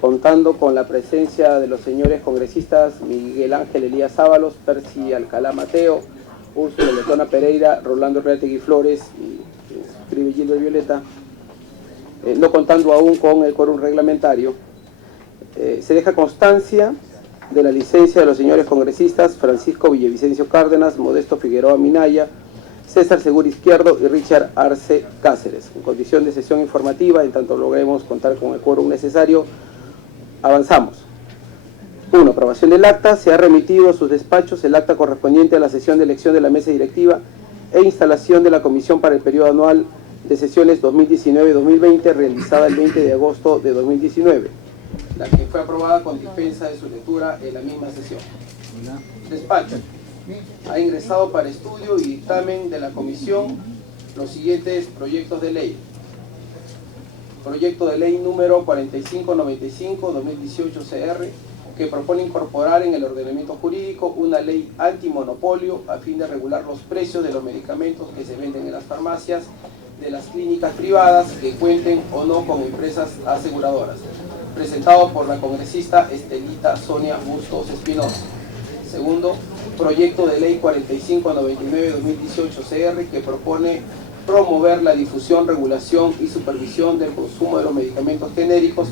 contando con la presencia de los señores congresistas Miguel Ángel Elías Ábalos, Percy Alcalá Mateo, Úrsula Letona Pereira, Rolando Reategui Flores y escribe Gildo Violeta, no contando aún con el quórum reglamentario. Se deja constancia de la licencia de los señores congresistas Francisco Villavicencio Cárdenas, Modesto Figueroa Minaya, César Segura Izquierdo y Richard Arce Cáceres. En condición de sesión informativa, en tanto logremos contar con el quórum necesario, avanzamos. 1. Aprobación del acta. Se ha remitido a sus despachos el acta correspondiente a la sesión de elección de la mesa directiva e instalación de la comisión para el periodo anual de sesiones 2019-2020 realizada el 20 de agosto de 2019, la que fue aprobada con dispensa de su lectura en la misma sesión. Despacho. Ha ingresado para estudio y dictamen de la comisión los siguientes proyectos de ley. Proyecto de ley número 4595-2018 CR, que propone incorporar en el ordenamiento jurídico una ley antimonopolio a fin de regular los precios de los medicamentos que se venden en las farmacias de las clínicas privadas que cuenten o no con empresas aseguradoras. Presentado por la congresista Estelita Sonia Bustos Espinosa. Segundo, proyecto de ley 4599-2018 CR, que propone promover la difusión, regulación y supervisión del consumo de los medicamentos genéricos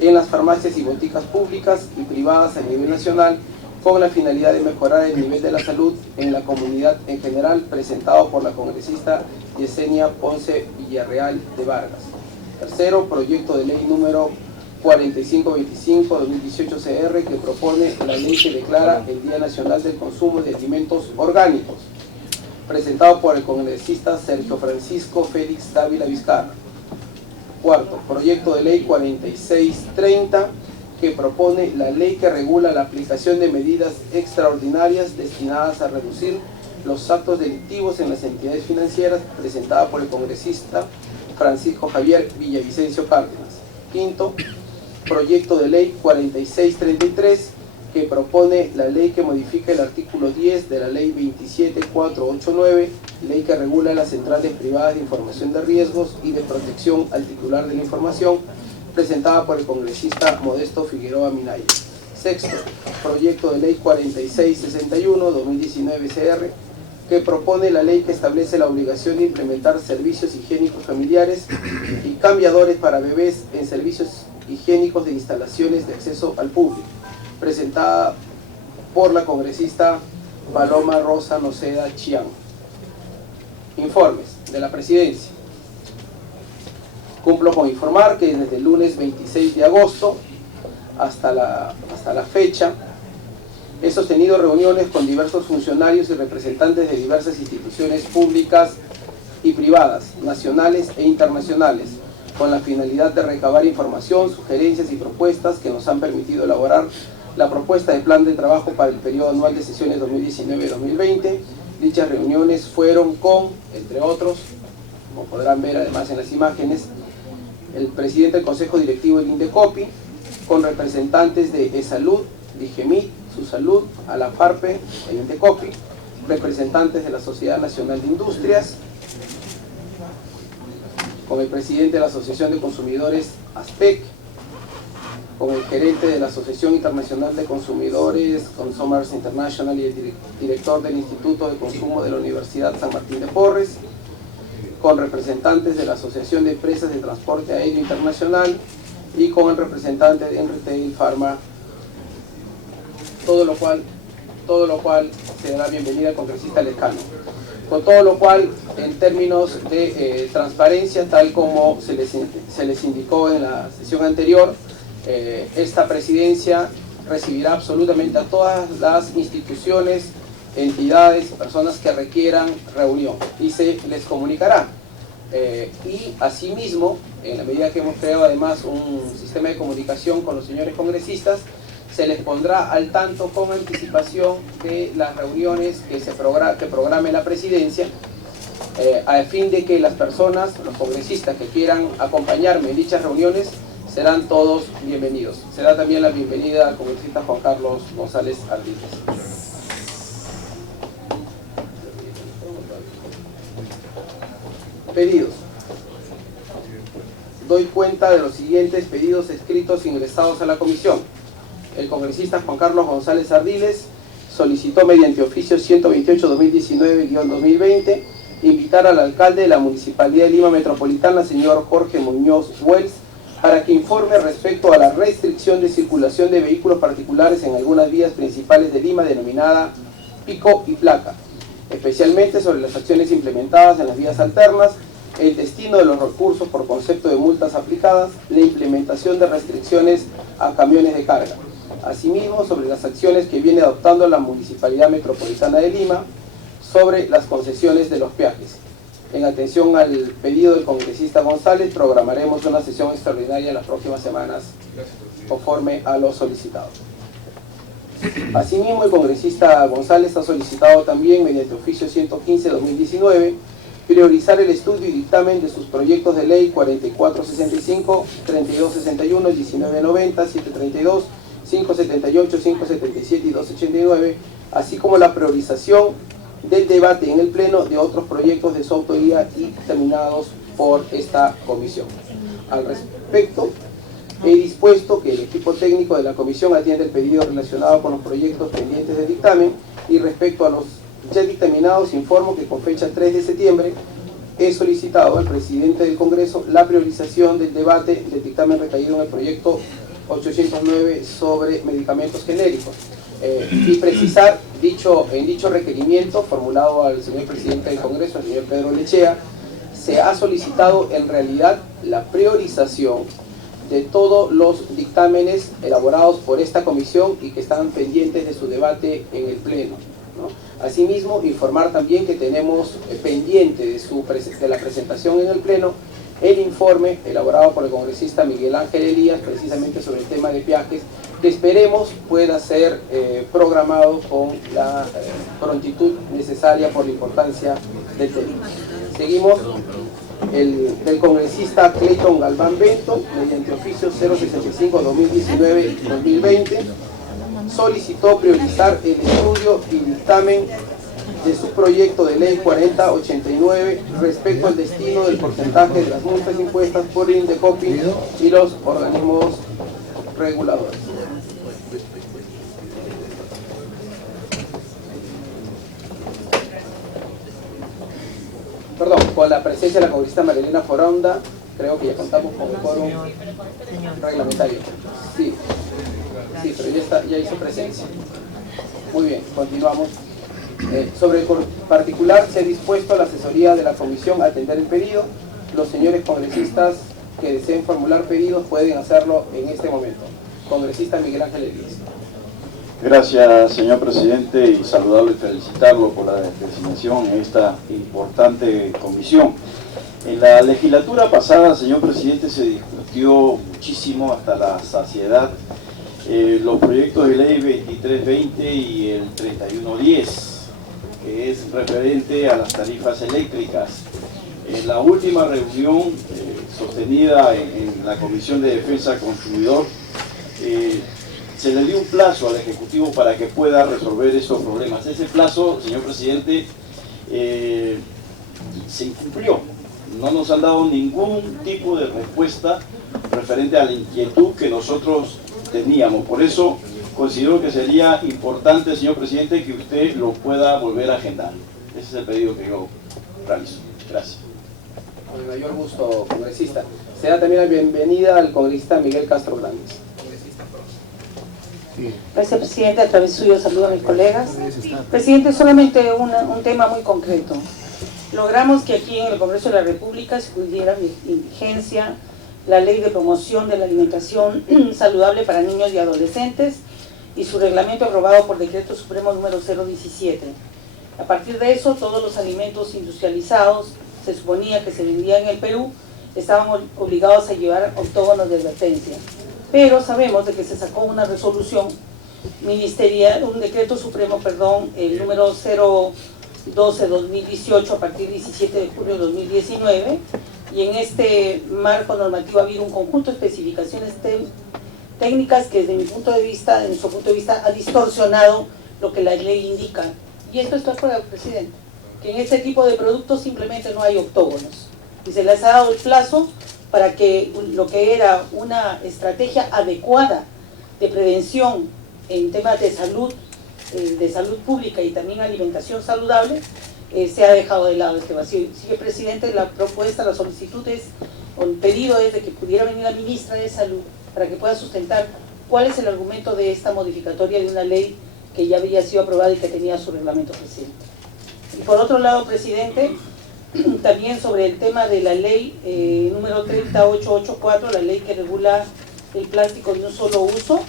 en las farmacias y boticas públicas y privadas a nivel nacional, con la finalidad de mejorar el nivel de la salud en la comunidad en general, presentado por la congresista Yesenia Ponce Villarreal de Vargas. Tercero, proyecto de ley número 4525-2018 CR, que propone la ley que declara el Día Nacional del Consumo de Alimentos Orgánicos, presentado por el congresista Sergio Francisco Félix Dávila Vizcarra. Cuarto, proyecto de ley 4630, que propone la ley que regula la aplicación de medidas extraordinarias destinadas a reducir los actos delictivos en las entidades financieras, presentada por el congresista Francisco Javier Villavicencio Cárdenas. Quinto, proyecto de ley 4633, que propone la ley que modifica el artículo 10 de la ley 27489, ley que regula las centrales privadas de información de riesgos y de protección al titular de la información, presentada por el congresista Modesto Figueroa Minaya. Sexto, proyecto de ley 4661-2019 CR, que propone la ley que establece la obligación de implementar servicios higiénicos familiares y cambiadores para bebés en servicios higiénicos de instalaciones de acceso al público, presentada por la congresista Paloma Rosa Noceda Chiang. Informes de la presidencia. Cumplo con informar que desde el lunes 26 de agosto hasta la fecha he sostenido reuniones con diversos funcionarios y representantes de diversas instituciones públicas y privadas, nacionales e internacionales, con la finalidad de recabar información, sugerencias y propuestas que nos han permitido elaborar la propuesta de plan de trabajo para el periodo anual de sesiones 2019-2020. Dichas reuniones fueron con, entre otros, como podrán ver además en las imágenes, el presidente del Consejo Directivo del Indecopi, con representantes de eSalud, Digemit, Susalud, Alafarpe, el Indecopi, representantes de la Sociedad Nacional de Industrias, con el presidente de la Asociación de Consumidores ASPEC, con el gerente de la Asociación Internacional de Consumidores, Consumers International, y el director del Instituto de Consumo de la Universidad San Martín de Porres, con representantes de la Asociación de Empresas de Transporte Aéreo Internacional y con el representante de Enretail Pharma, todo lo cual se dará bienvenida al congresista Lescano. Con todo lo cual, en términos de transparencia, tal como se les indicó en la sesión anterior, esta presidencia recibirá absolutamente a todas las instituciones, entidades, personas que requieran reunión, y se les comunicará. Y asimismo, en la medida que hemos creado además un sistema de comunicación con los señores congresistas, se les pondrá al tanto con anticipación de las reuniones que programe la presidencia, a fin de que las personas, los congresistas que quieran acompañarme en dichas reuniones, serán todos bienvenidos. Se da también la bienvenida al congresista Juan Carlos González Ardítez. Pedidos. doy cuenta de los siguientes pedidos escritos ingresados a la comisión. El congresista Juan Carlos González Ardiles solicitó mediante oficio 128-2019-2020 invitar al alcalde de la Municipalidad de Lima Metropolitana, señor Jorge Muñoz Wells, para que informe respecto a la restricción de circulación de vehículos particulares en algunas vías principales de Lima denominada pico y placa, especialmente sobre las acciones implementadas en las vías alternas, el destino de los recursos por concepto de multas aplicadas, la implementación de restricciones a camiones de carga. Asimismo, sobre las acciones que viene adoptando la Municipalidad Metropolitana de Lima sobre las concesiones de los peajes. En atención al pedido del congresista González, programaremos una sesión extraordinaria en las próximas semanas conforme a lo solicitado. Asimismo, el congresista González ha solicitado también, mediante oficio 115-2019, priorizar el estudio y dictamen de sus proyectos de ley 4465, 3261, 1990, 732, 578, 577 y 289, así como la priorización del debate en el Pleno de otros proyectos de su autoría y dictaminados por esta comisión. Al respecto, he dispuesto que el equipo técnico de la comisión atienda el pedido relacionado con los proyectos pendientes de dictamen, y respecto a los ya dictaminados informo que con fecha 3 de septiembre he solicitado al presidente del Congreso la priorización del debate del dictamen recaído en el proyecto 809 sobre medicamentos genéricos, y precisar en dicho requerimiento formulado al señor presidente del Congreso, el señor Pedro Lechea, se ha solicitado en realidad la priorización de todos los dictámenes elaborados por esta comisión y que están pendientes de su debate en el Pleno, ¿no? Asimismo, informar también que tenemos pendiente de la presentación en el Pleno el informe elaborado por el congresista Miguel Ángel Elías, precisamente sobre el tema de peajes, que esperemos pueda ser programado con la prontitud necesaria por la importancia del tema. Seguimos. Del congresista Clayton Galván Bento, mediante oficio 065-2019-2020, solicitó priorizar el estudio y dictamen de su proyecto de ley 4089 respecto al destino del porcentaje de las multas impuestas por el INDECOPI y los organismos reguladores. Perdón, con la presencia de la congresista Marilena Foronda, creo que ya contamos con un quórum reglamentario. Sí, pero ya hizo presencia. Muy bien, continuamos. Sobre el particular, se ha dispuesto a la asesoría de la comisión a atender el pedido. Los señores congresistas que deseen formular pedidos pueden hacerlo en este momento. Congresista Miguel Ángel Elías. Gracias, señor presidente, y saludarlo y felicitarlo por la designación en esta importante comisión. En la legislatura pasada, señor presidente, se discutió muchísimo hasta la saciedad los proyectos de ley 2320 y el 3110, que es referente a las tarifas eléctricas. En la última reunión sostenida en la Comisión de Defensa del Consumidor, se le dio un plazo al Ejecutivo para que pueda resolver estos problemas. Ese plazo, señor presidente, se incumplió. No nos han dado ningún tipo de respuesta referente a la inquietud que nosotros teníamos. Por eso considero que sería importante, señor presidente, que usted lo pueda volver a agendar. Ese es el pedido que yo realizo. Gracias. Con el mayor gusto, congresista. Se da también la bienvenida al congresista Miguel Castro Grandes. Gracias, presidente. A través suyo saludo a mis colegas. Presidente, solamente un tema muy concreto. Logramos que aquí en el Congreso de la República se pudiera en vigencia la Ley de Promoción de la Alimentación Saludable para Niños y Adolescentes y su reglamento aprobado por Decreto Supremo número 017. A partir de eso, todos los alimentos industrializados, se suponía que se vendían en el Perú, estaban obligados a llevar octógonos de advertencia. Pero sabemos de que se sacó una resolución ministerial, un decreto supremo, perdón, el número 012-2018 a partir del 17 de junio de 2019, y en este marco normativo ha habido un conjunto de especificaciones técnicas que desde nuestro punto de vista ha distorsionado lo que la ley indica. Y esto está fuera, presidente, que en este tipo de productos simplemente no hay octógonos. Y se les ha dado el plazo para que lo que era una estrategia adecuada de prevención en temas de salud pública y también alimentación saludable, se ha dejado de lado este vacío. Sigue, presidente, la propuesta, la solicitud es, o el pedido es de que pudiera venir la ministra de Salud para que pueda sustentar cuál es el argumento de esta modificatoria de una ley que ya había sido aprobada y que tenía su reglamento, presidente. Y por otro lado, presidente, también sobre el tema de la ley número 30884, la ley que regula el plástico de un solo uso.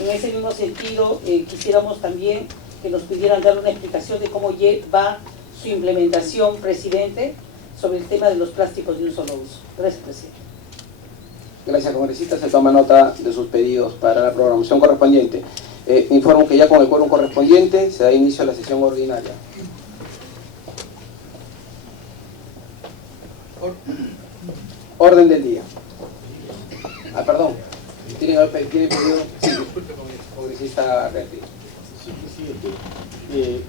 En ese mismo sentido, quisiéramos también que nos pudieran dar una explicación de cómo va su implementación, presidente, sobre el tema de los plásticos de un solo uso. Gracias, presidente. Gracias, congresista. Se toma nota de sus pedidos para la programación correspondiente. Informo que ya con el quórum correspondiente se da inicio a la sesión ordinaria. Orden del día. Perdón. ¿Tiene pedido? Sí, disculpe, congresista Reati. Sí, presidente.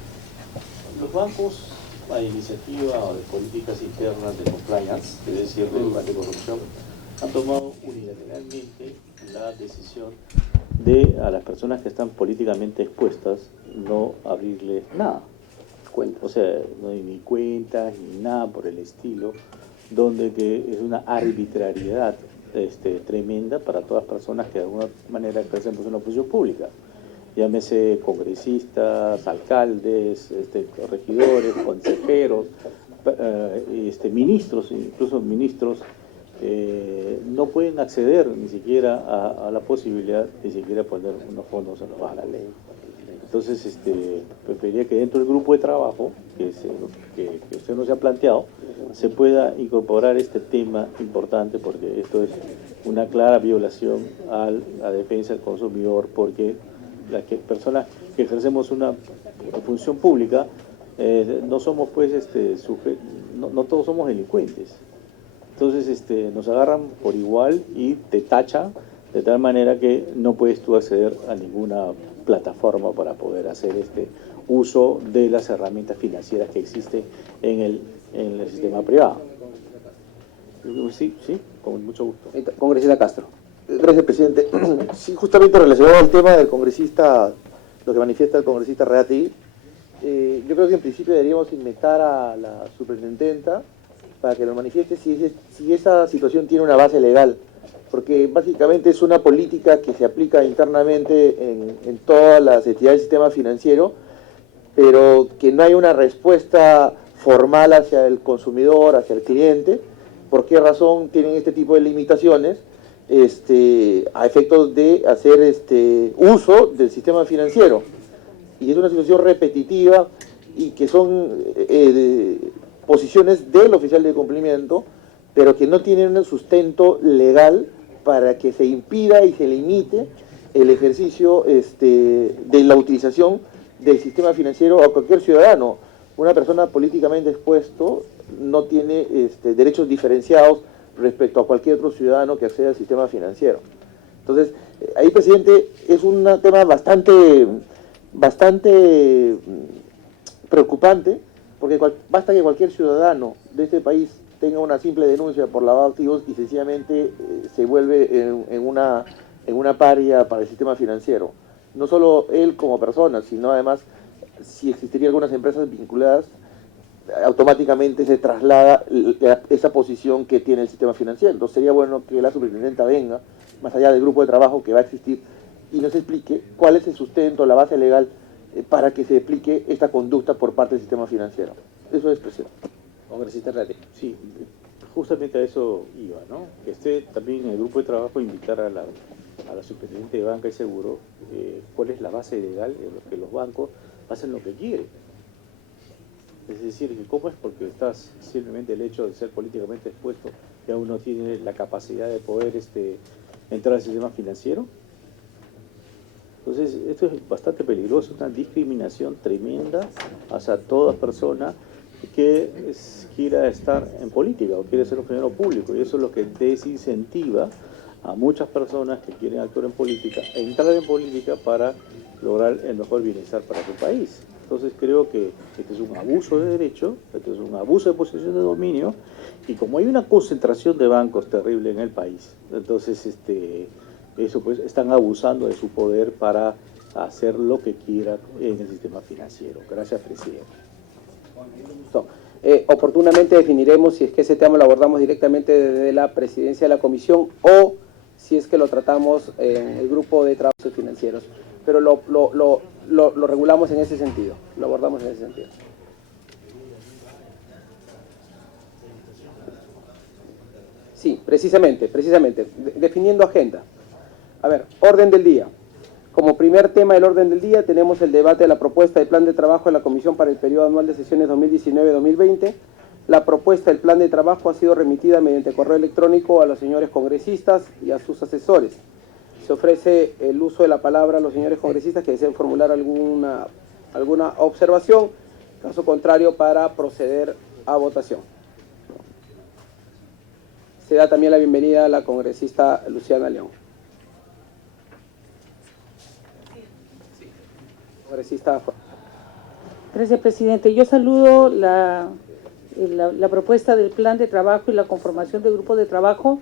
Los bancos, a iniciativa de políticas internas de compliance, es decir, de anticorrupción, han tomado unilateralmente la decisión de a las personas que están políticamente expuestas no abrirles nada. O sea, no hay ni cuentas ni nada por el estilo, donde que es una arbitrariedad tremenda para todas las personas que de alguna manera ejercen una función pública. Llámese congresistas, alcaldes, regidores, consejeros, ministros, incluso ministros, no pueden acceder ni siquiera a la posibilidad de siquiera poner unos fondos en la ley. Entonces, preferiría que dentro del grupo de trabajo, que usted nos ha planteado, se pueda incorporar este tema importante, porque esto es una clara violación a la defensa del consumidor, porque las personas que ejercemos una función pública no somos pues no todos somos delincuentes. Entonces nos agarran por igual y te tachan de tal manera que no puedes tú acceder a ninguna plataforma para poder hacer uso de las herramientas financieras que existen en el sistema privado. Sí, con mucho gusto. Congresista Castro. Gracias, presidente. Sí, justamente relacionado al tema del congresista, lo que manifiesta el congresista Reati, yo creo que en principio deberíamos invitar a la superintendenta para que nos manifieste si esa situación tiene una base legal, porque básicamente es una política que se aplica internamente en todas las entidades del sistema financiero, pero que no hay una respuesta formal hacia el consumidor, hacia el cliente. ¿Por qué razón tienen este tipo de limitaciones? A efectos de hacer uso del sistema financiero, y es una situación repetitiva y que son posiciones del oficial de cumplimiento, pero que no tienen un sustento legal para que se impida y se limite el ejercicio de la utilización del sistema financiero a cualquier ciudadano. Una persona políticamente expuesto no tiene derechos diferenciados respecto a cualquier otro ciudadano que acceda al sistema financiero. Entonces, ahí, presidente, es un tema bastante preocupante, porque basta que cualquier ciudadano de este país tenga una simple denuncia por lavado de activos y sencillamente se vuelve en una paria para el sistema financiero. No solo él como persona, sino además, si existirían algunas empresas vinculadas, automáticamente se traslada esa posición que tiene el sistema financiero. Entonces sería bueno que la superintendenta venga, más allá del grupo de trabajo que va a existir, y nos explique cuál es el sustento, la base legal para que se explique esta conducta por parte del sistema financiero. Eso es, presidente. Congresista Reati. Sí, justamente a eso iba, ¿no? Que esté también en el grupo de trabajo invitar a la superintendente de Banca y Seguro cuál es la base legal en la que los bancos hacen lo que quieren. Es decir, ¿cómo es? Porque estás simplemente el hecho de ser políticamente expuesto, ya uno tiene la capacidad de poder entrar al sistema financiero. Entonces, esto es bastante peligroso, una discriminación tremenda hacia toda persona que quiera estar en política o quiere ser un funcionario público, y eso es lo que desincentiva a muchas personas que quieren actuar en política, entrar en política para lograr el mejor bienestar para su país. Entonces creo que este es un abuso de derecho, este es un abuso de posesión de dominio, y como hay una concentración de bancos terrible en el país, entonces eso pues están abusando de su poder para hacer lo que quieran en el sistema financiero. Gracias, presidente. Oportunamente definiremos si es que ese tema lo abordamos directamente desde la presidencia de la comisión o si es que lo tratamos en el grupo de trabajos financieros, pero lo regulamos en ese sentido, lo abordamos en ese sentido. Sí, precisamente, definiendo agenda. A ver, orden del día. Como primer tema del orden del día tenemos el debate de la propuesta del plan de trabajo de la Comisión para el periodo anual de sesiones 2019-2020. La propuesta del plan de trabajo ha sido remitida mediante correo electrónico a los señores congresistas y a sus asesores. Se ofrece el uso de la palabra a los señores congresistas que deseen formular alguna observación, caso contrario para proceder a votación. Se da también la bienvenida a la congresista Luciana León. Gracias, presidente. Yo saludo la propuesta del plan de trabajo y la conformación del grupo de trabajo,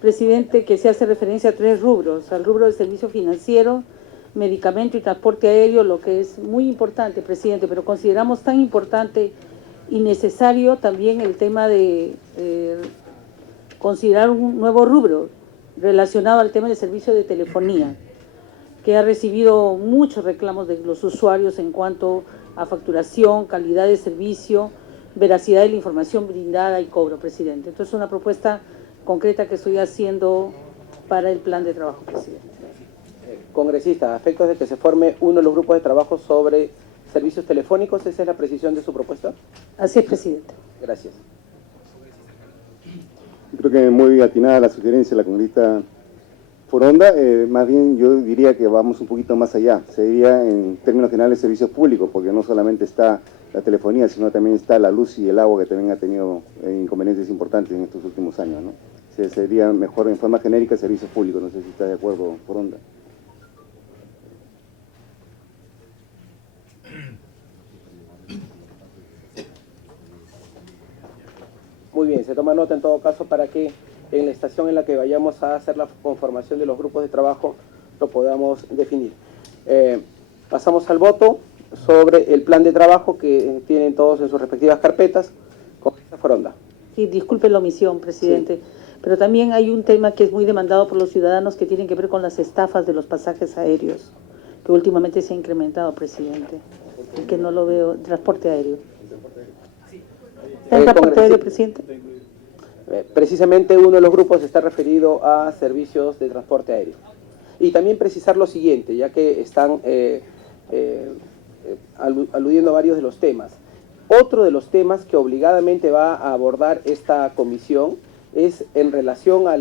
presidente, que se hace referencia a 3 rubros: al rubro de servicio financiero, medicamento y transporte aéreo, lo que es muy importante, presidente, pero consideramos tan importante y necesario también el tema de considerar un nuevo rubro relacionado al tema del servicio de telefonía, que ha recibido muchos reclamos de los usuarios en cuanto a facturación, calidad de servicio, veracidad de la información brindada y cobro, presidente. Entonces, es una propuesta concreta que estoy haciendo para el plan de trabajo, presidente. Congresista, a efectos de que se forme uno de los grupos de trabajo sobre servicios telefónicos, ¿esa es la precisión de su propuesta? Así es, presidente. Gracias. Creo que muy atinada la sugerencia de la congresista Foronda. Más bien yo diría que vamos un poquito más allá. Sería en términos generales servicios públicos, porque no solamente está la telefonía, sino también está la luz y el agua, que también ha tenido inconvenientes importantes en estos últimos años, ¿no? Sería mejor en forma genérica servicios públicos. No sé si está de acuerdo, Foronda. Muy bien, se toma nota en todo caso para que en la estación en la que vayamos a hacer la conformación de los grupos de trabajo lo podamos definir. Pasamos al voto sobre el plan de trabajo que tienen todos en sus respectivas carpetas. Congresista Foronda. Sí, disculpe la omisión, presidente, sí, pero también hay un tema que es muy demandado por los ciudadanos que tienen que ver con las estafas de los pasajes aéreos, que últimamente se ha incrementado, presidente, y que no lo veo. Transporte aéreo. ¿Está en transporte aéreo, presidente? Precisamente uno de los grupos está referido a servicios de transporte aéreo. Y también precisar lo siguiente, ya que están aludiendo a varios de los temas. Otro de los temas que obligadamente va a abordar esta comisión es en relación a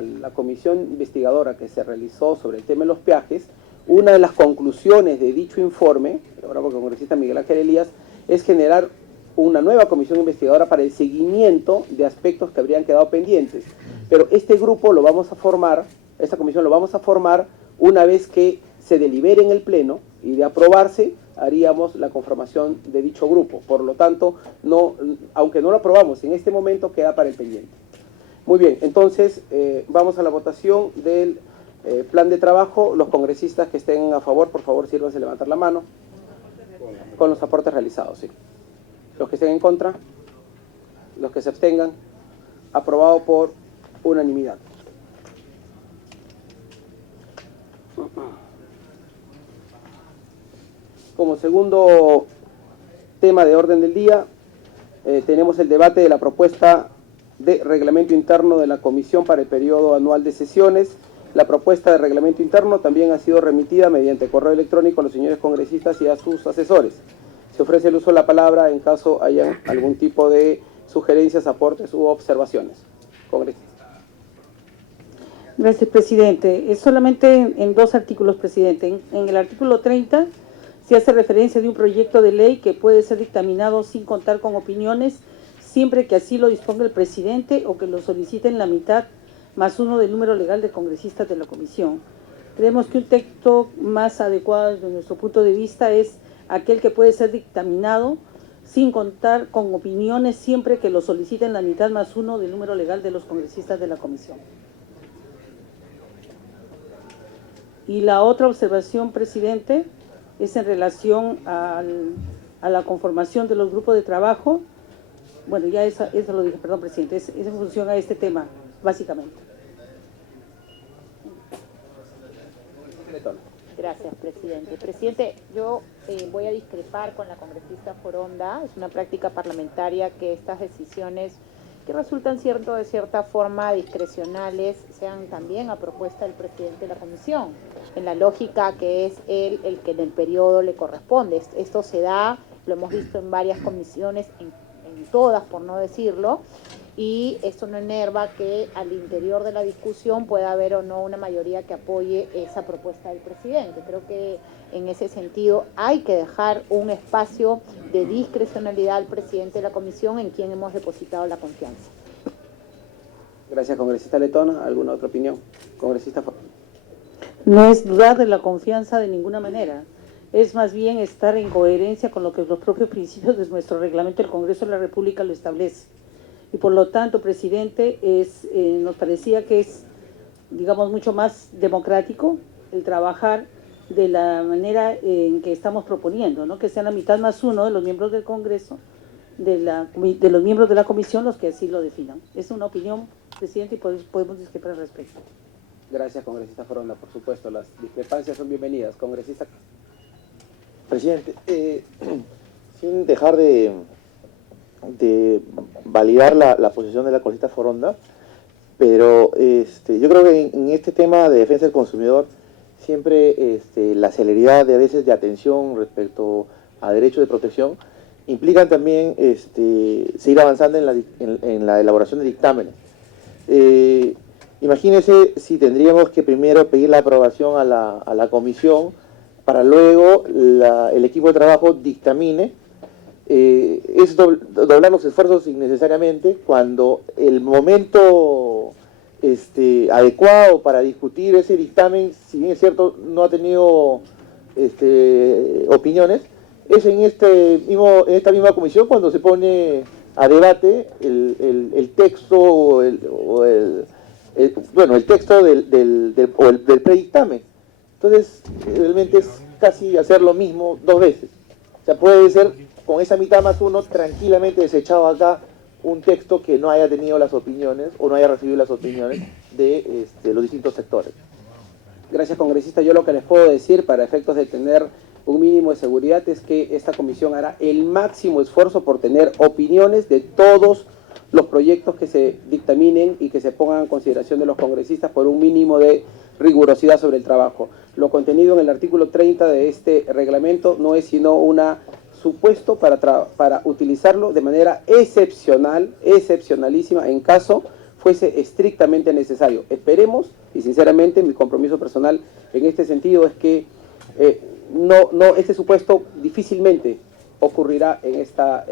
la comisión investigadora que se realizó sobre el tema de los peajes. Una de las conclusiones de dicho informe, ahora por el congresista Miguel Ángel Elías, es generar una nueva comisión investigadora para el seguimiento de aspectos que habrían quedado pendientes. Pero este grupo lo vamos a formar, esta comisión lo vamos a formar una vez que se delibere en el Pleno, y de aprobarse haríamos la conformación de dicho grupo. Por lo tanto, aunque no lo aprobamos en este momento, queda para el pendiente. Muy bien, entonces vamos a la votación del plan de trabajo. Los congresistas que estén a favor, por favor, sírvanse a levantar la mano. Con los aportes realizados, sí. Los que estén en contra, los que se abstengan, aprobado por unanimidad. Como segundo tema de orden del día, tenemos el debate de la propuesta de reglamento interno de la Comisión para el periodo anual de sesiones. La propuesta de reglamento interno también ha sido remitida mediante correo electrónico a los señores congresistas y a sus asesores. Se ofrece el uso de la palabra en caso haya algún tipo de sugerencias, aportes u observaciones. Congresista. Gracias, presidente. Es solamente en 2 artículos, presidente. En el artículo 30 se hace referencia de un proyecto de ley que puede ser dictaminado sin contar con opiniones, siempre que así lo disponga el presidente o que lo soliciten la mitad más 1 del número legal de congresistas de la comisión. Creemos que un texto más adecuado desde nuestro punto de vista es aquel que puede ser dictaminado sin contar con opiniones siempre que lo soliciten la mitad más uno del número legal de los congresistas de la comisión. Y la otra observación, presidente, es en relación a la conformación de los grupos de trabajo. Bueno, ya eso lo dije, perdón, presidente, es en función a este tema, básicamente. Gracias, presidente. Presidente, yo voy a discrepar con la congresista Foronda. Es una práctica parlamentaria que estas decisiones que resultan de cierta forma discrecionales sean también a propuesta del presidente de la comisión, en la lógica que es él el que en el periodo le corresponde. Esto se da, lo hemos visto en varias comisiones, en todas por no decirlo, y esto no enerva que al interior de la discusión pueda haber o no una mayoría que apoye esa propuesta del presidente. Creo que en ese sentido hay que dejar un espacio de discrecionalidad al presidente de la comisión en quien hemos depositado la confianza. Gracias, congresista Letona. ¿Alguna otra opinión? Congresista Foronda. No es dudar de la confianza de ninguna manera. Es más bien estar en coherencia con lo que los propios principios de nuestro reglamento del Congreso de la República lo establece. Y por lo tanto, presidente, nos parecía que es, digamos, mucho más democrático el trabajar de la manera en que estamos proponiendo, ¿no? Que sean la mitad más uno de los miembros del Congreso, de los miembros de la comisión, los que así lo definan. Es una opinión, presidente, y podemos discrepar al respecto. Gracias, congresista Foronda. Por supuesto, las discrepancias son bienvenidas. Congresista. Presidente, sin dejar de validar la posición de la congresista Foronda, pero yo creo que en este tema de defensa del consumidor siempre la celeridad de a veces de atención respecto a derechos de protección implican también seguir avanzando en la elaboración de dictámenes. Imagínense si tendríamos que primero pedir la aprobación a la comisión para luego el equipo de trabajo dictamine. Es doblar los esfuerzos innecesariamente cuando el momento adecuado para discutir ese dictamen, si bien es cierto no ha tenido opiniones, es en esta misma comisión cuando se pone a debate el texto el texto del predictamen. Entonces realmente es casi hacer lo mismo dos veces. O sea, puede ser con esa mitad más uno tranquilamente desechado acá un texto que no haya tenido las opiniones o no haya recibido las opiniones de los distintos sectores. Gracias, congresista. Yo lo que les puedo decir para efectos de tener un mínimo de seguridad es que esta comisión hará el máximo esfuerzo por tener opiniones de todos los proyectos que se dictaminen y que se pongan en consideración de los congresistas por un mínimo de rigurosidad sobre el trabajo. Lo contenido en el artículo 30 de este reglamento no es sino una supuesto para utilizarlo de manera excepcional, excepcionalísima, en caso fuese estrictamente necesario. Esperemos, y sinceramente mi compromiso personal en este sentido es que este supuesto difícilmente ocurrirá en esta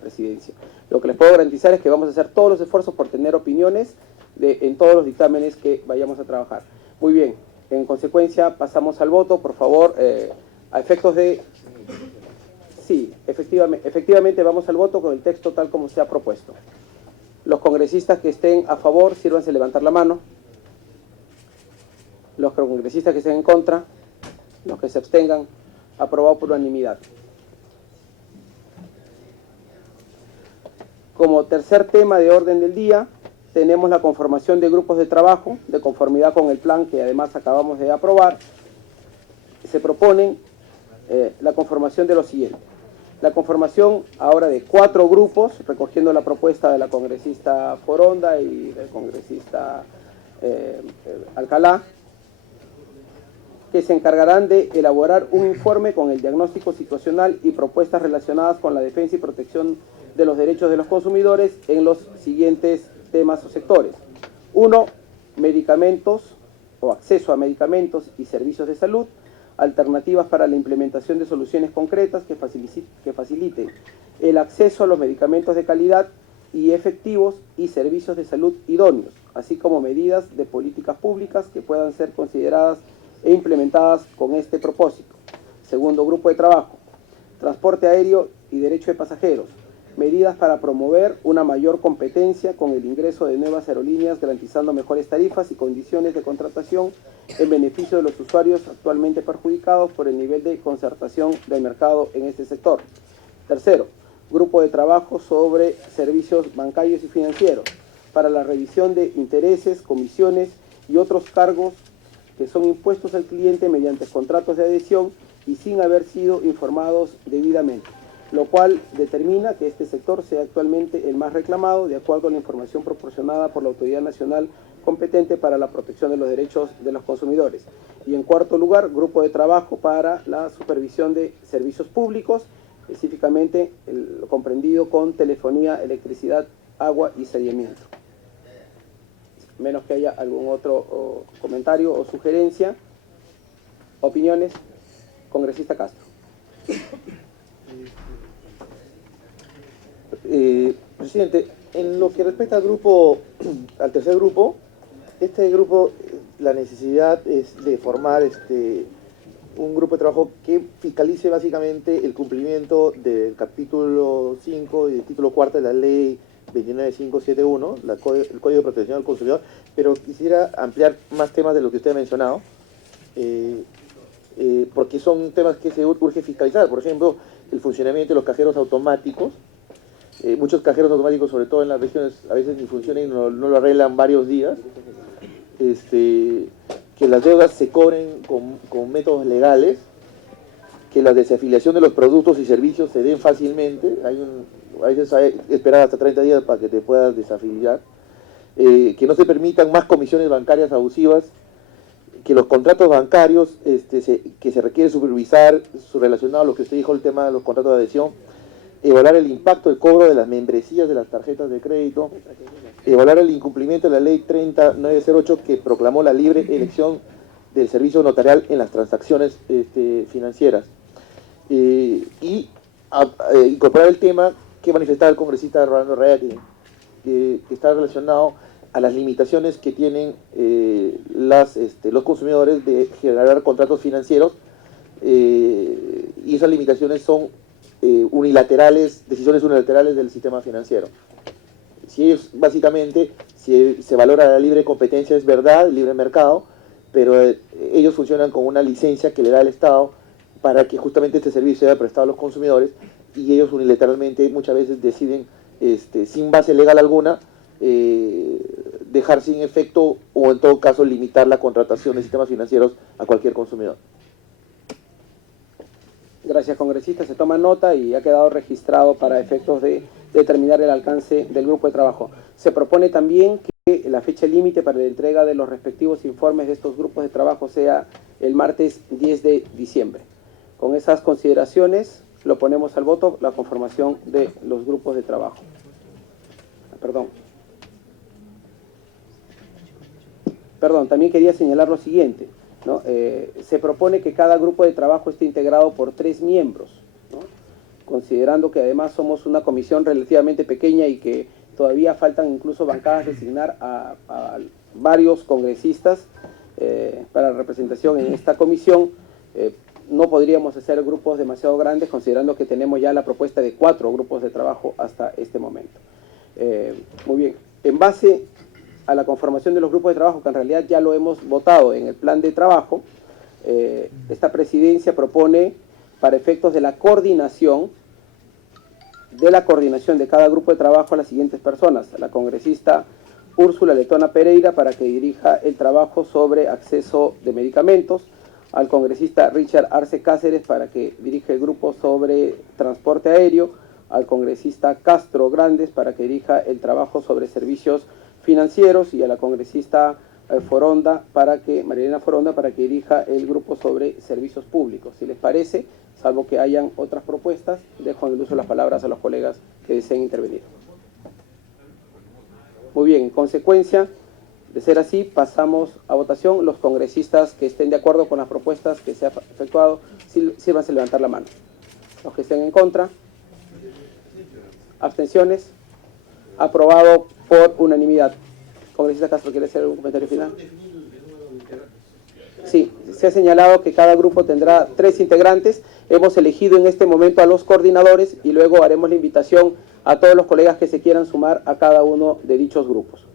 presidencia. Lo que les puedo garantizar es que vamos a hacer todos los esfuerzos por tener opiniones en todos los dictámenes que vayamos a trabajar. Muy bien, en consecuencia pasamos al voto, por favor, a efectos de... Sí, efectivamente vamos al voto con el texto tal como se ha propuesto. Los congresistas que estén a favor, sírvanse levantar la mano. Los congresistas que estén en contra, los que se abstengan, aprobado por unanimidad. Como tercer tema de orden del día, tenemos la conformación de grupos de trabajo, de conformidad con el plan que además acabamos de aprobar. Se proponen la conformación de los siguientes. La conformación ahora de 4 grupos, recogiendo la propuesta de la congresista Foronda y del congresista Alcalá, que se encargarán de elaborar un informe con el diagnóstico situacional y propuestas relacionadas con la defensa y protección de los derechos de los consumidores en los siguientes temas o sectores. 1. Medicamentos o acceso a medicamentos y servicios de salud, alternativas para la implementación de soluciones concretas que faciliten el acceso a los medicamentos de calidad y efectivos y servicios de salud idóneos, así como medidas de políticas públicas que puedan ser consideradas e implementadas con este propósito. Segundo grupo de trabajo, transporte aéreo y derecho de pasajeros. Medidas para promover una mayor competencia con el ingreso de nuevas aerolíneas, garantizando mejores tarifas y condiciones de contratación en beneficio de los usuarios actualmente perjudicados por el nivel de concertación del mercado en este sector. Tercero, grupo de trabajo sobre servicios bancarios y financieros para la revisión de intereses, comisiones y otros cargos que son impuestos al cliente mediante contratos de adhesión y sin haber sido informados debidamente, lo cual determina que este sector sea actualmente el más reclamado de acuerdo a la información proporcionada por la Autoridad Nacional competente para la protección de los derechos de los consumidores. Y en cuarto lugar, grupo de trabajo para la supervisión de servicios públicos, específicamente el comprendido con telefonía, electricidad, agua y saneamiento. Menos que haya algún otro comentario o sugerencia. Opiniones, congresista Castro. Presidente, en lo que respecta al grupo, al tercer grupo, este grupo, la necesidad es de formar un grupo de trabajo que fiscalice básicamente el cumplimiento del capítulo 5 y del título 4 de la ley 29571, el Código de Protección al Consumidor, pero quisiera ampliar más temas de lo que usted ha mencionado, porque son temas que se urge fiscalizar. Por ejemplo, el funcionamiento de los cajeros automáticos. Muchos cajeros automáticos, sobre todo en las regiones, a veces ni funcionan y no lo arreglan varios días. Que las deudas se cobren con métodos legales, que la desafiliación de los productos y servicios se den fácilmente. A veces hay que esperar hasta 30 días para que te puedas desafiliar. Que no se permitan más comisiones bancarias abusivas, que los contratos bancarios que se requiere supervisar, relacionado a lo que usted dijo, el tema de los contratos de adhesión, evaluar el impacto del cobro de las membresías de las tarjetas de crédito, evaluar el incumplimiento de la ley 30908 que proclamó la libre elección del servicio notarial en las transacciones financieras, y incorporar el tema que manifestaba el congresista Rolando Reati, que está relacionado a las limitaciones que tienen los consumidores de generar contratos financieros, y esas limitaciones son unilaterales, decisiones unilaterales del sistema financiero. Si ellos, básicamente, si se valora la libre competencia, es verdad, el libre mercado, pero ellos funcionan con una licencia que le da el Estado para que justamente este servicio sea prestado a los consumidores, y ellos unilateralmente muchas veces deciden, sin base legal alguna, dejar sin efecto o en todo caso limitar la contratación de sistemas financieros a cualquier consumidor. Gracias, congresista. Se toma nota y ha quedado registrado para efectos de determinar el alcance del grupo de trabajo. Se propone también que la fecha límite para la entrega de los respectivos informes de estos grupos de trabajo sea el martes 10 de diciembre. Con esas consideraciones, lo ponemos al voto, la conformación de los grupos de trabajo. Perdón, también quería señalar lo siguiente, ¿no? Se propone que cada grupo de trabajo esté integrado por 3 miembros, ¿no? Considerando que además somos una comisión relativamente pequeña y que todavía faltan incluso bancadas designar a varios congresistas para representación en esta comisión. No podríamos hacer grupos demasiado grandes, considerando que tenemos ya la propuesta de 4 grupos de trabajo hasta este momento. Muy bien, en base a la conformación de los grupos de trabajo, que en realidad ya lo hemos votado en el plan de trabajo, esta presidencia propone, para efectos de la coordinación de cada grupo de trabajo, a las siguientes personas: a la congresista Úrsula Letona Pereira, para que dirija el trabajo sobre acceso de medicamentos; al congresista Richard Arce Cáceres, para que dirija el grupo sobre transporte aéreo; al congresista Castro Grandes, para que dirija el trabajo sobre servicios financieros; y a la congresista Marilena Foronda, para que dirija el grupo sobre servicios públicos. Si les parece, salvo que hayan otras propuestas, dejo en el uso las palabras a los colegas que deseen intervenir. Muy bien, en consecuencia, de ser así, pasamos a votación. Los congresistas que estén de acuerdo con las propuestas que se ha efectuado, sírvanse levantar la mano. Los que estén en contra, abstenciones, aprobado por unanimidad. Congresista Castro, ¿quiere hacer algún comentario final? Sí, se ha señalado que cada grupo tendrá 3 integrantes. Hemos elegido en este momento a los coordinadores y luego haremos la invitación a todos los colegas que se quieran sumar a cada uno de dichos grupos.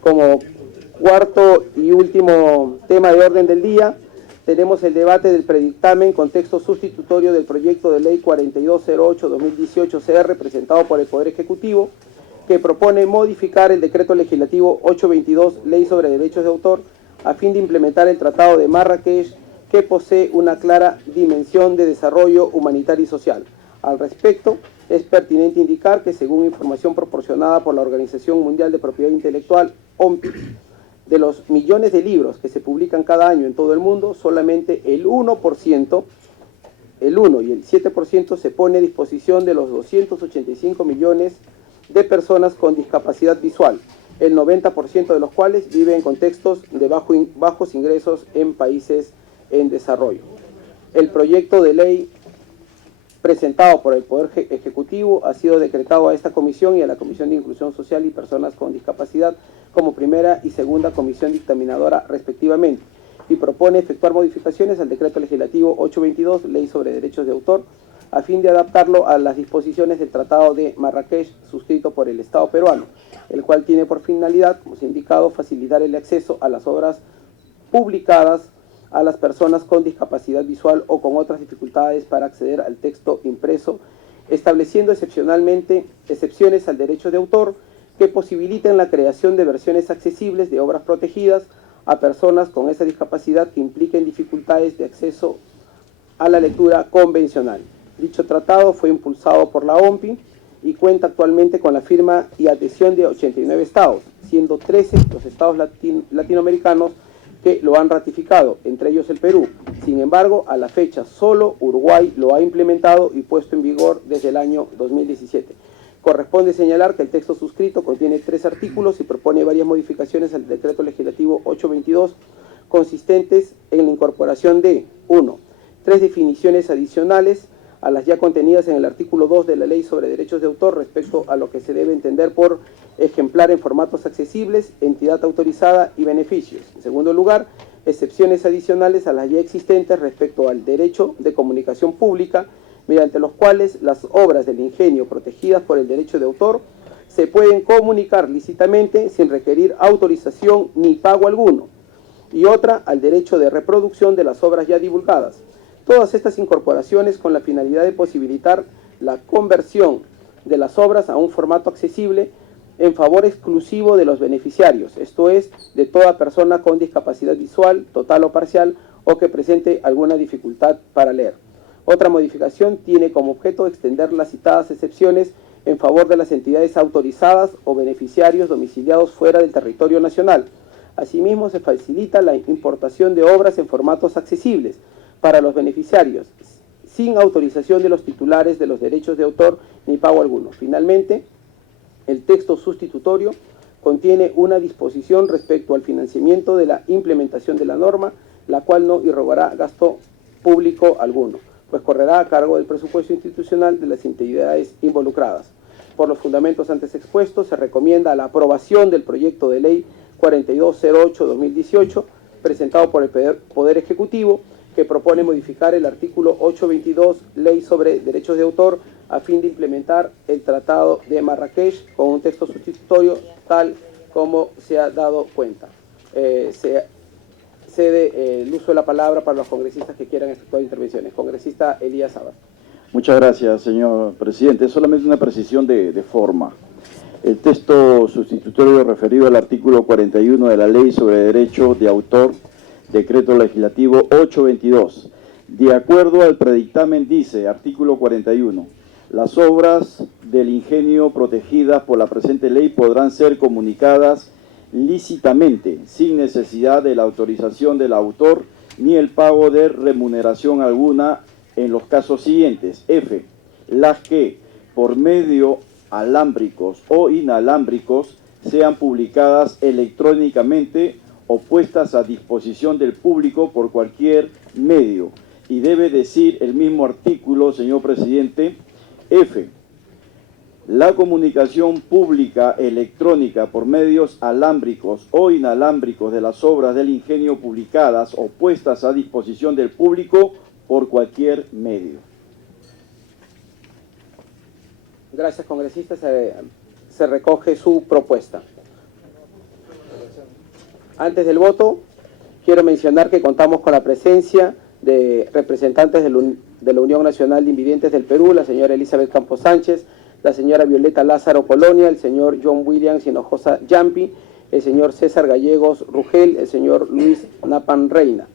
Como cuarto y último tema de orden del día, tenemos el debate del predictamen con texto sustitutorio del proyecto de ley 4208-2018-CR presentado por el Poder Ejecutivo, que propone modificar el decreto legislativo 822, Ley sobre Derechos de Autor, a fin de implementar el Tratado de Marrakech, que posee una clara dimensión de desarrollo humanitario y social. Al respecto, es pertinente indicar que, según información proporcionada por la Organización Mundial de Propiedad Intelectual, OMPI, de los millones de libros que se publican cada año en todo el mundo, solamente el 1%, el 1 y el 7% se pone a disposición de los 285 millones de personas con discapacidad visual, el 90% de los cuales vive en contextos de bajos ingresos en países en desarrollo. El proyecto de ley presentado por el Poder Ejecutivo ha sido decretado a esta comisión y a la Comisión de Inclusión Social y Personas con Discapacidad como primera y segunda comisión dictaminadora respectivamente, y propone efectuar modificaciones al decreto legislativo 822, Ley sobre Derechos de Autor, a fin de adaptarlo a las disposiciones del Tratado de Marrakech suscrito por el Estado peruano, el cual tiene por finalidad, como se ha indicado, facilitar el acceso a las obras publicadas a las personas con discapacidad visual o con otras dificultades para acceder al texto impreso, estableciendo excepciones al derecho de autor que posibiliten la creación de versiones accesibles de obras protegidas a personas con esa discapacidad que impliquen dificultades de acceso a la lectura convencional. Dicho tratado fue impulsado por la OMPI y cuenta actualmente con la firma y adhesión de 89 estados, siendo 13 los estados latinoamericanos que lo han ratificado, entre ellos el Perú. Sin embargo, a la fecha, solo Uruguay lo ha implementado y puesto en vigor desde el año 2017. Corresponde señalar que el texto suscrito contiene 3 artículos y propone varias modificaciones al decreto legislativo 822, consistentes en la incorporación de 1. 3 definiciones adicionales a las ya contenidas en el artículo 2 de la Ley sobre Derechos de Autor respecto a lo que se debe entender por ejemplar en formatos accesibles, entidad autorizada y beneficios. En segundo lugar, excepciones adicionales a las ya existentes respecto al derecho de comunicación pública, mediante los cuales las obras del ingenio protegidas por el derecho de autor se pueden comunicar lícitamente sin requerir autorización ni pago alguno, y otra al derecho de reproducción de las obras ya divulgadas. Todas estas incorporaciones con la finalidad de posibilitar la conversión de las obras a un formato accesible en favor exclusivo de los beneficiarios, esto es, de toda persona con discapacidad visual, total o parcial, o que presente alguna dificultad para leer. Otra modificación tiene como objeto extender las citadas excepciones en favor de las entidades autorizadas o beneficiarios domiciliados fuera del territorio nacional. Asimismo, se facilita la importación de obras en formatos accesibles para los beneficiarios, sin autorización de los titulares de los derechos de autor ni pago alguno. Finalmente, el texto sustitutorio contiene una disposición respecto al financiamiento de la implementación de la norma, la cual no irrogará gasto público alguno, pues correrá a cargo del presupuesto institucional de las entidades involucradas. Por los fundamentos antes expuestos, se recomienda la aprobación del proyecto de ley 4208-2018, presentado por el Poder Ejecutivo, que propone modificar el artículo 822, Ley sobre Derechos de Autor, a fin de implementar el Tratado de Marrakech con un texto sustitutorio tal como se ha dado cuenta. Se cede el uso de la palabra para los congresistas que quieran efectuar intervenciones. Congresista Elías Sabat. Muchas gracias, señor presidente. Solamente una precisión de forma. El texto sustitutorio referido al artículo 41 de la Ley sobre Derecho de Autor, Decreto Legislativo 822. De acuerdo al predictamen dice, artículo 41, las obras del ingenio protegidas por la presente ley podrán ser comunicadas lícitamente, sin necesidad de la autorización del autor ni el pago de remuneración alguna en los casos siguientes. F. Las que, por medio alámbricos o inalámbricos, sean publicadas electrónicamente o puestas a disposición del público por cualquier medio. Y debe decir el mismo artículo, señor presidente, F. la comunicación pública electrónica por medios alámbricos o inalámbricos de las obras del ingenio publicadas o puestas a disposición del público por cualquier medio. Gracias, congresista. Se recoge su propuesta. Antes del voto, quiero mencionar que contamos con la presencia de representantes de la Unión Nacional de Invidentes del Perú, la señora Elizabeth Campos Sánchez, la señora Violeta Lázaro Polonia, el señor John Williams Hinojosa Yampi, el señor César Gallegos Rugel, el señor Luis Napan Reina,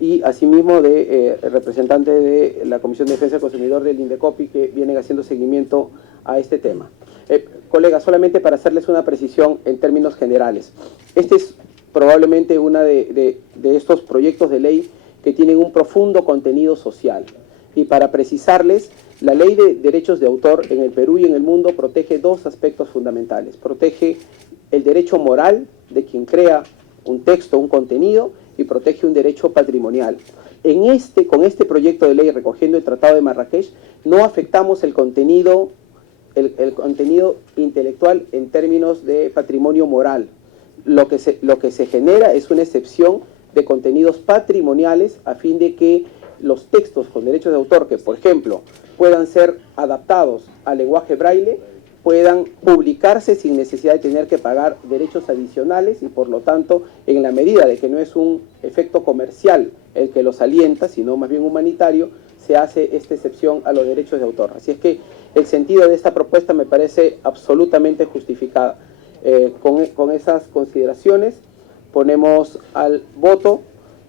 y asimismo de representantes de la Comisión de Defensa del Consumidor del INDECOPI que vienen haciendo seguimiento a este tema. Colegas, solamente para hacerles una precisión en términos generales. Este es probablemente uno de estos proyectos de ley que tienen un profundo contenido social. Y para precisarles, la ley de derechos de autor en el Perú y en el mundo protege dos aspectos fundamentales. Protege el derecho moral de quien crea un texto, un contenido, y protege un derecho patrimonial. Con este proyecto de ley, recogiendo el Tratado de Marrakech, no afectamos el contenido intelectual en términos de patrimonio moral. Lo que se genera es una excepción de contenidos patrimoniales a fin de que los textos con derechos de autor, que por ejemplo puedan ser adaptados al lenguaje braille, puedan publicarse sin necesidad de tener que pagar derechos adicionales y por lo tanto, en la medida de que no es un efecto comercial el que los alienta, sino más bien humanitario, se hace esta excepción a los derechos de autor. Así es que el sentido de esta propuesta me parece absolutamente justificada. Con esas consideraciones ponemos al voto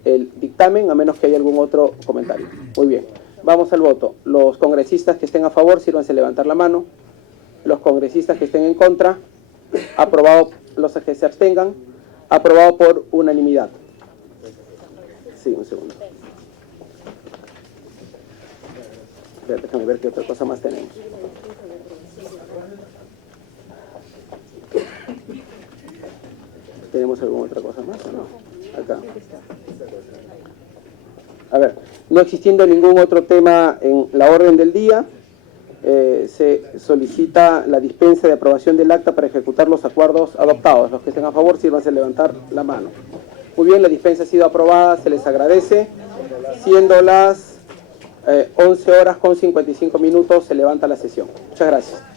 el dictamen, a menos que haya algún otro comentario. Muy bien, vamos al voto. Los congresistas que estén a favor, sírvanse levantar la mano. Los congresistas que estén en contra, aprobado. Los que se abstengan, aprobado por unanimidad. Sí, un segundo. Déjame ver qué otra cosa más tenemos. ¿Tenemos alguna otra cosa más o no? Acá. A ver, no existiendo ningún otro tema en la orden del día, se solicita la dispensa de aprobación del acta para ejecutar los acuerdos adoptados. Los que estén a favor, sírvanse levantar la mano. Muy bien, la dispensa ha sido aprobada, se les agradece. Siendo las 11 horas con 55 minutos, se levanta la sesión. Muchas gracias.